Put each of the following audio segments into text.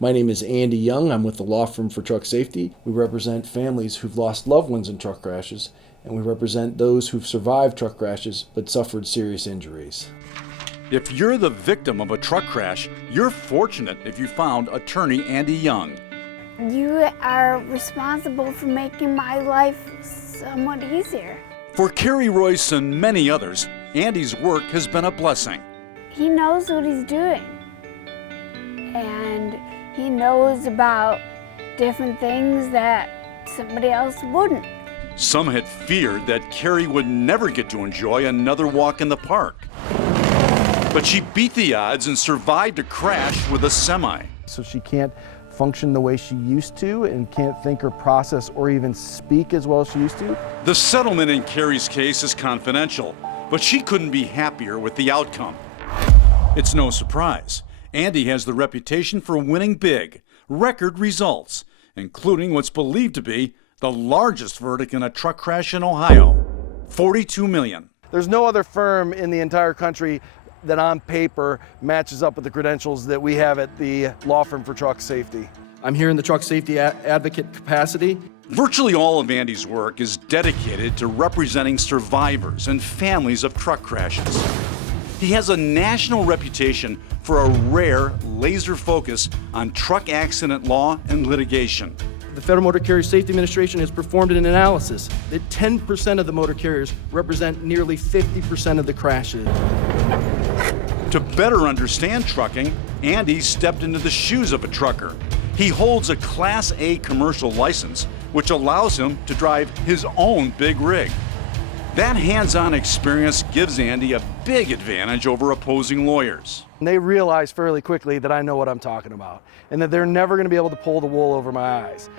My name is Andy Young. I'm with the law firm for truck safety. We represent families who've lost loved ones in truck crashes, and we represent those who've survived truck crashes but suffered serious injuries. If you're the victim of a truck crash, you're fortunate if you found attorney Andy Young. You are responsible for making my life somewhat easier. For Kerry Royce and many others, Andy's work has been a blessing. He knows what he's doing, and he knows about different things that somebody else wouldn't. Some had feared that Kerry would never get to enjoy another walk in the park. But she beat the odds and survived a crash with a semi. So she can't function the way she used to and can't think or process or even speak as well as she used to. The settlement in Kerry's case is confidential, but she couldn't be happier with the outcome. It's no surprise. Andy has the reputation for winning big, record results, including what's believed to be the largest verdict in a truck crash in Ohio, $42 million. There's no other firm in the entire country that on paper matches up with the credentials that we have at the law firm for truck safety. I'm here in the truck safety advocate capacity. Virtually all of Andy's work is dedicated to representing survivors and families of truck crashes. He has a national reputation for a rare laser focus on truck accident law and litigation. The Federal Motor Carrier Safety Administration has performed an analysis that 10% of the motor carriers represent nearly 50% of the crashes. To better understand trucking, Andy stepped into the shoes of a trucker. He holds a Class A commercial license, which allows him to drive his own big rig. That hands-on experience gives Andy a big advantage over opposing lawyers. And they realize fairly quickly that I know what I'm talking about and that they're never going to be able to pull the wool over my eyes.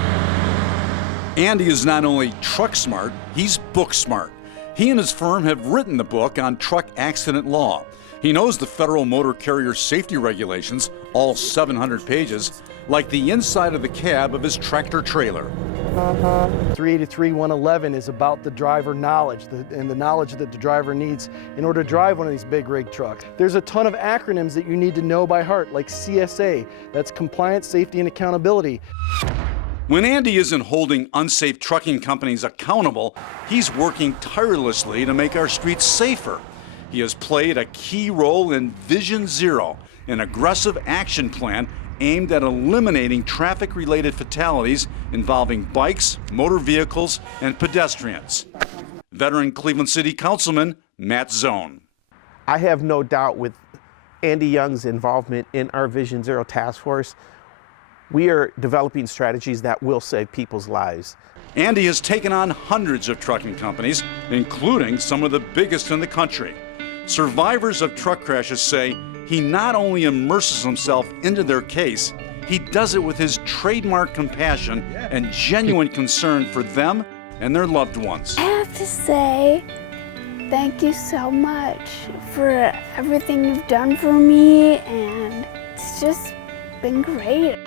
Andy is not only truck smart, he's book smart. He and his firm have written the book on truck accident law. He knows the federal motor carrier safety regulations, all 700 pages, like the inside of the cab of his tractor trailer. 383-111 is about the driver knowledge and the knowledge that the driver needs in order to drive one of these big rig trucks. There's a ton of acronyms that you need to know by heart, like CSA, that's Compliance, Safety, and Accountability. When Andy isn't holding unsafe trucking companies accountable, he's working tirelessly to make our streets safer. He has played a key role in Vision Zero, an aggressive action plan aimed at eliminating traffic-related fatalities involving bikes, motor vehicles, and pedestrians. Veteran Cleveland City Councilman Matt Zone. I have no doubt with Andy Young's involvement in our Vision Zero task force, we are developing strategies that will save people's lives. Andy has taken on hundreds of trucking companies, including some of the biggest in the country. Survivors of truck crashes say he not only immerses himself into their case, he does it with his trademark compassion and genuine concern for them and their loved ones. I have to say thank you so much for everything you've done for me, and it's just been great.